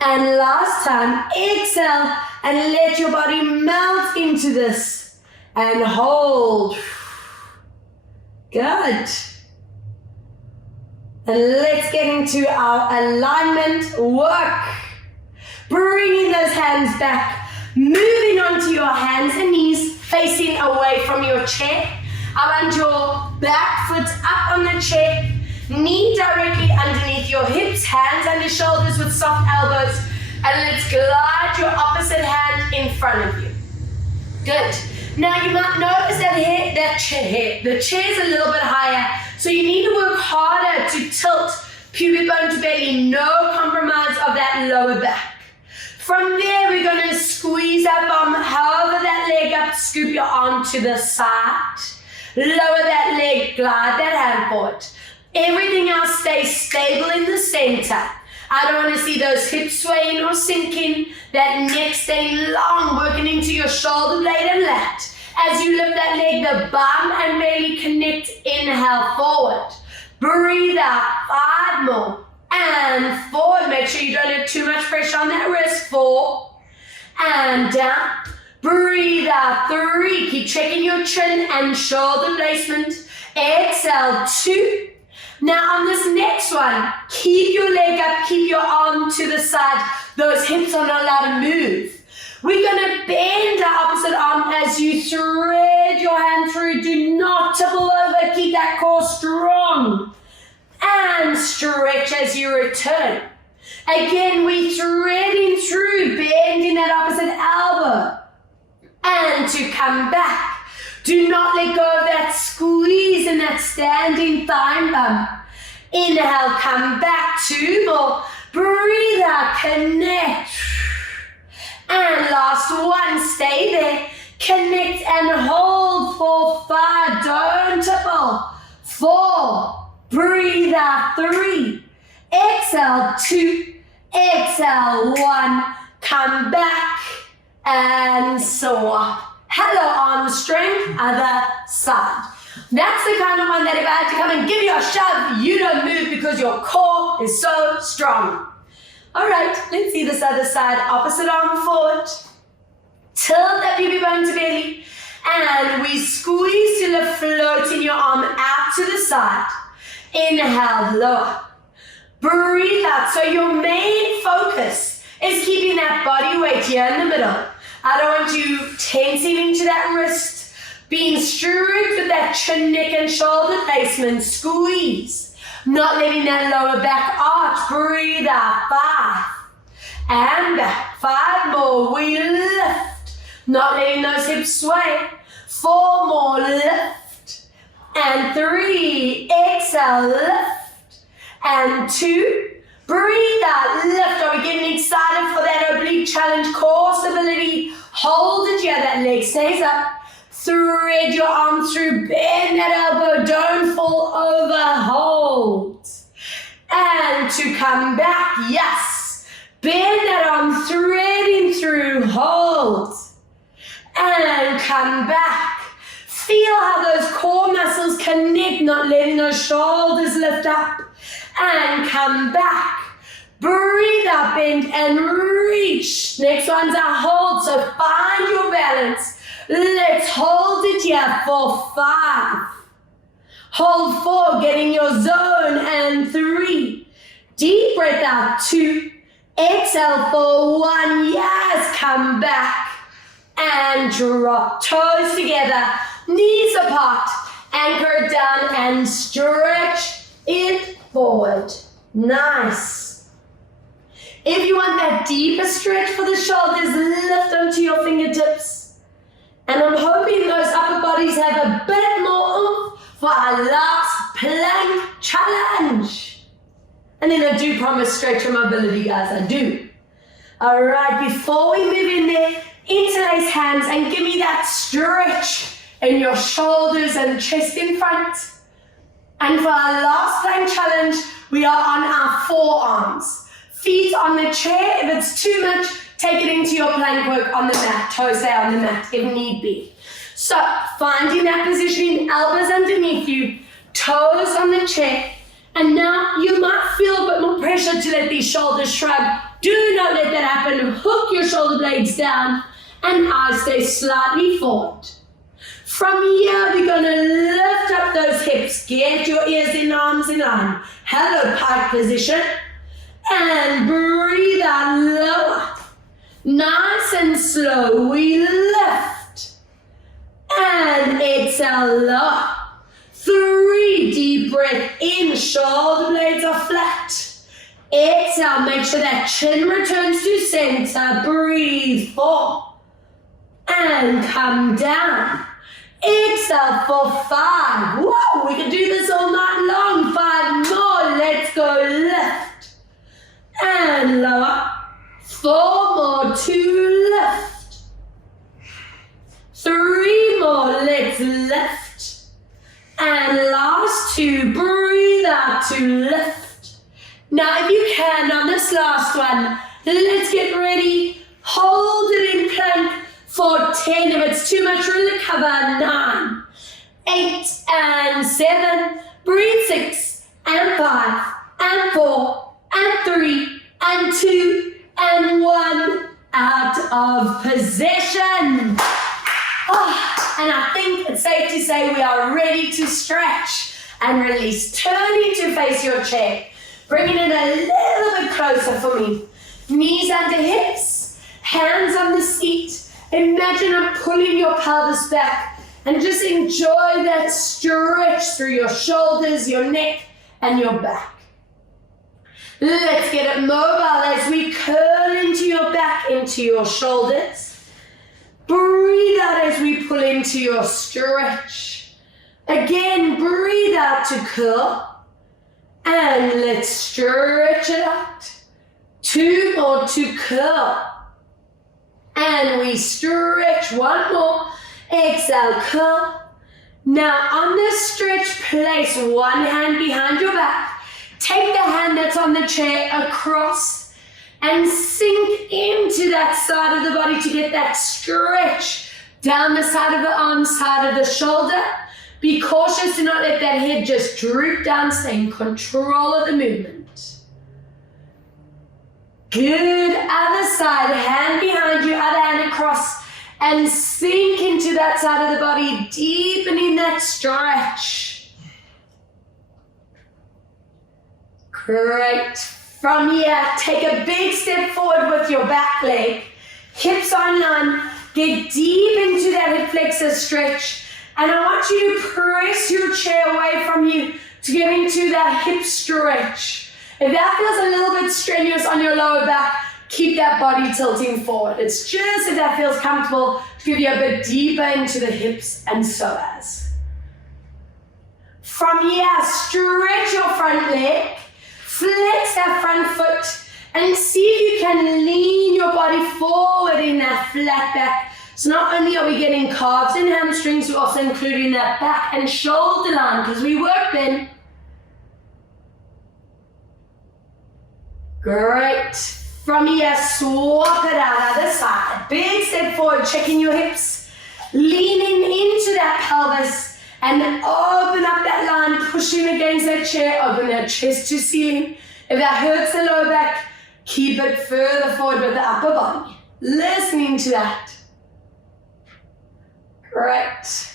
And last time, exhale and let your body melt into this. And hold. Good. And let's get into our alignment work. Bringing those hands back, moving onto your hands and knees, facing away from your chair. I want your back foot up on the chair, knee directly underneath your hips, hands under shoulders with soft elbows, and let's glide your opposite hand in front of you. Good. Now you might notice that the chair's a little bit higher, so you need to work harder to tilt pubic bone to belly, no compromise of that lower back. From there, we're going to squeeze our bum, hover that leg up, scoop your arm to the side, lower that leg, glide that hand forward. Everything else stays stable in the center. I don't want to see those hips swaying or sinking, that neck staying long, working into your shoulder blade and lat. As you lift that leg, the bum and belly connect, inhale forward. Breathe out, 5 more. And forward, make sure you don't have too much pressure on that wrist, 4. And down. Breathe out, 3. Keep checking your chin and shoulder placement. Exhale, 2. Now on this next one, keep your leg up, keep your arm to the side. Those hips are not allowed to move. We're going to bend our opposite arm as you thread your hand through. Do not topple over, keep that core strong. And stretch as you return. Again, we're threading through, bending that opposite elbow. And to come back. Do not let go of that squeeze and that standing thigh bump. Inhale, come back, 2 more. Breathe out, connect. And last one, stay there. Connect and hold for 5, don't tipple. 4, breathe out, 3. Exhale, 2. Exhale, 1. Come back and swap. Hello, arm strength, other side. That's the kind of one that if I had to come and give you a shove, you don't move because your core is so strong. All right, let's see this other side. Opposite arm forward. Tilt that pubic bone to belly. And we squeeze till the floating your arm out to the side. Inhale, lower. Breathe out. So your main focus is keeping that body weight here in the middle. I don't want you tensing into that wrist, being strict with that chin, neck, and shoulder placement. Squeeze. Not letting that lower back arch. Breathe out. 5. And back. 5 more. We lift. Not letting those hips sway. 4 more. Lift. And 3. Exhale. Lift. And 2. Breathe out, lift. Are we getting excited for that oblique challenge? Core stability. Hold it here. That leg stays up. Thread your arm through. Bend that elbow. Don't fall over. Hold. And to come back. Yes. Bend that arm. Threading through. Hold. And come back. Feel how those core muscles connect. Not letting those shoulders lift up. And come back. Breathe up, bend and reach. Next one's a hold, so find your balance. Let's hold it here for 5. Hold 4, get in your zone, and 3. Deep breath out, 2. Exhale for 1, yes, come back. And drop, toes together, knees apart. Anchor it down and stretch it forward. Nice. If you want that deeper stretch for the shoulders, lift them to your fingertips. And I'm hoping those upper bodies have a bit more oomph for our last plank challenge. And then I do promise stretch your mobility, guys, I do. All right, before we move in there, interlace hands and give me that stretch in your shoulders and chest in front. And for our last plank challenge, we are on our forearms. Feet on the chair. If it's too much, take it into your plank work on the mat. Toes stay on the mat if need be. So, finding that positioning, elbows underneath you, toes on the chair. And now you might feel a bit more pressure to let these shoulders shrug. Do not let that happen. Hook your shoulder blades down and eyes stay slightly forward. From here, we're going to lift up those hips. Get your ears and arms in line. Hello, pike position. And breathe out, lower. Nice and slow, we lift. And exhale, lower. 3 deep breath in, shoulder blades are flat. Exhale, make sure that chin returns to center. Breathe, 4. And come down. Exhale for 5. Whoa, we can do this all night long. 5 more, let's go, lift. And lower. 4 more, 2, lift. 3 more, let's lift. And last 2, breathe out to lift. Now if you can, on this last one, let's get ready. Hold it in plank for 10. If it's too much, recover. 9, 8, and 7. Breathe. 6, and 5, and 4, and 3, and 2, and 1. Out of possession. Oh, and I think it's safe to say we are ready to stretch and release. Turning to face your chair. Bringing it a little bit closer for me. Knees under hips, hands on the seat. Imagine I'm pulling your pelvis back and just enjoy that stretch through your shoulders, your neck, and your back. Let's get it mobile as we curl into your back, into your shoulders. Breathe out as we pull into your stretch. Again, breathe out to curl. And let's stretch it out. 2 more to curl. And we stretch. 1 more. Exhale, curl. Now on this stretch, place one hand behind your back. Take the hand that's on the chair across and sink into that side of the body to get that stretch down the side of the arm, side of the shoulder. Be cautious to not let that head just droop down. Stay in control of the movement. Good. Other side, hand behind you, other hand across, and sink into that side of the body, deepening that stretch. Great. From here, take a big step forward with your back leg. Hips on line. Get deep into that hip flexor stretch. And I want you to press your chair away from you to get into that hip stretch. If that feels a little bit strenuous on your lower back, keep that body tilting forward. It's just if that feels comfortable to give you a bit deeper into the hips and psoas. From here, stretch your front leg, flex that front foot, and see if you can lean your body forward in that flat back. So not only are we getting calves and hamstrings, we're also including that back and shoulder line because we work them. Great. From here, swap it out, other side. Big step forward, checking your hips. Leaning into that pelvis and open up that line, pushing against that chair, open that chest to ceiling. If that hurts the lower back, keep it further forward with the upper body. Listening to that. Great.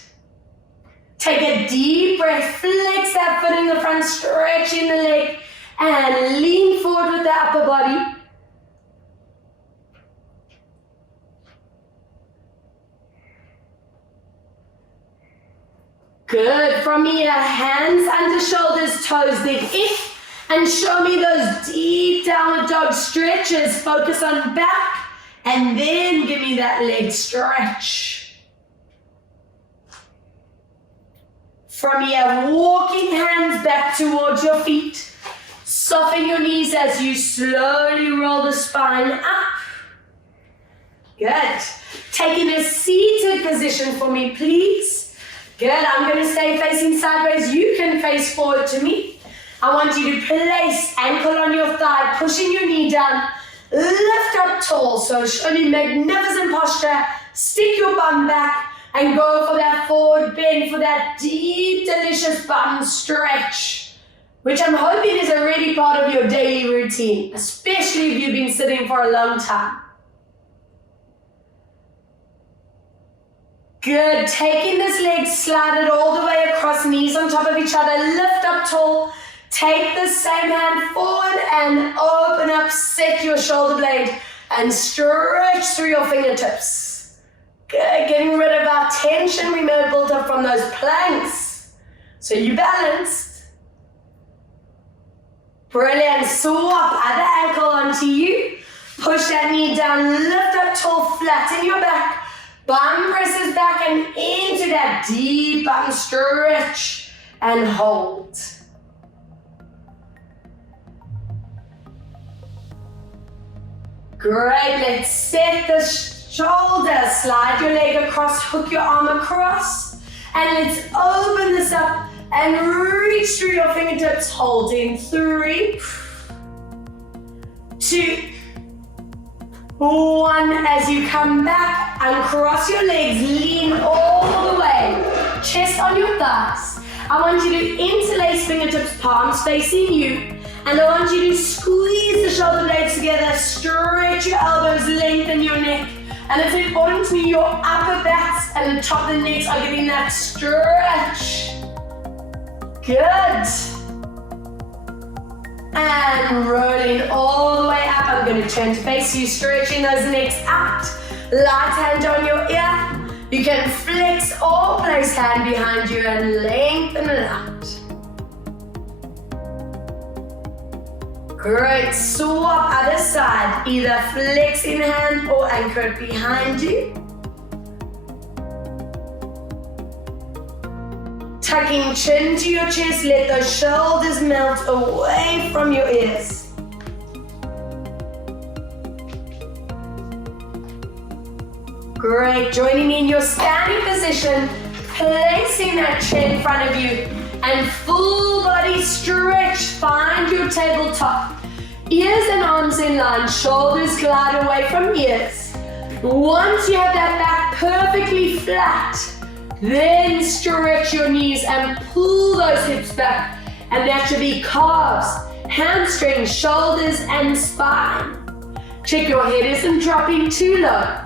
Take a deep breath, flex that foot in the front, stretching the leg, and lean forward with the upper body. Good. From here, hands under shoulders, toes dig in, and show me those deep downward dog stretches. Focus on back, and then give me that leg stretch. From here, walking hands back towards your feet. Soften your knees as you slowly roll the spine up. Good. Taking a seated position for me, please. Good. I'm going to stay facing sideways. You can face forward to me. I want you to place ankle on your thigh, pushing your knee down. Lift up tall. So show me magnificent posture. Stick your bum back. And go for that forward bend, for that deep, delicious bum stretch, which I'm hoping is already be part of your daily routine, especially if you've been sitting for a long time. Good. Taking this leg, slide it all the way across, knees on top of each other, lift up tall. Take the same hand forward and open up, set your shoulder blade and stretch through your fingertips. Good. Getting rid of our tension we may have built up from those planks. So you balanced. Brilliant. Swap other ankle onto you. Push that knee down, lift up tall, flatten your back. Bum presses back and into that deep bum stretch and hold. Great, let's set the shoulder, slide your leg across, hook your arm across, and let's open this up and reach through your fingertips, holding 3, 2, 1. As you come back, uncross your legs, lean all the way, chest on your thighs. I want you to interlace fingertips, palms facing you. And I want you to squeeze the shoulder blades together, stretch your elbows, lengthen your neck. And it's important to me your upper backs and the top of the necks are getting that stretch. Good. And rolling all the way up. I'm going to turn to face you, stretching those necks out. Light hand on your ear. You can flex or place hand behind you and lengthen it out. Great, swap other side, either flex in hand or anchor it behind you. Tucking chin to your chest, let those shoulders melt away from your ears. Great, joining me in your standing position, placing that chair in front of you and full body stretch, find your tabletop. Ears and arms in line, shoulders glide away from ears. Once you have that back perfectly flat, then stretch your knees and pull those hips back. And that should be calves, hamstrings, shoulders, and spine. Check your head isn't dropping too low.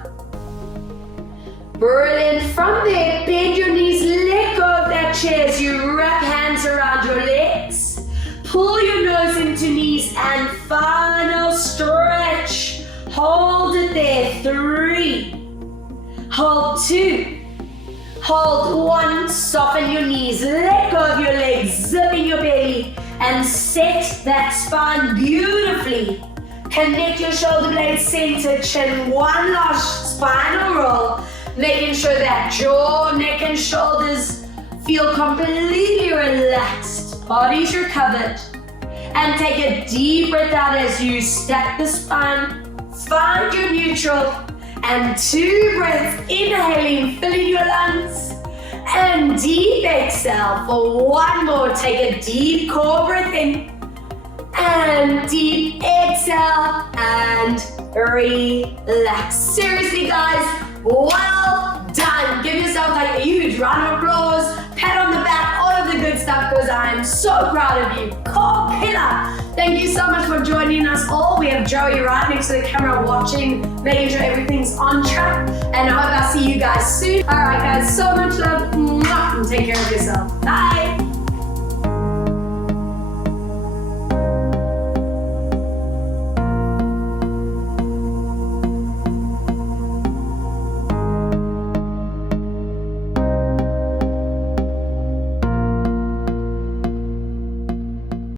Brilliant. From there, bend your knees, let go of that chair as you wrap hands around your legs. Pull your nose into knees and final stretch. Hold it there. 3. Hold 2. Hold 1. Soften your knees. Let go of your legs. Zip in your belly and set that spine beautifully. Connect your shoulder blades center, chin. One last spinal roll. Making sure that jaw, neck, and shoulders feel completely relaxed. Body's recovered. And take a deep breath out as you stack the spine. Find your neutral. And 2 breaths, inhaling, filling your lungs. And deep exhale for 1 more. Take a deep core breath in. And deep exhale. And relax. Seriously, guys. Well done. Give yourself like a huge round of applause, pat on the back, all of the good stuff, because I am so proud of you. Core killer. Thank you so much for joining us all. We have Joey right next to the camera watching, making sure everything's on track. And I hope I see you guys soon. All right, guys, so much love. And take care of yourself. Bye.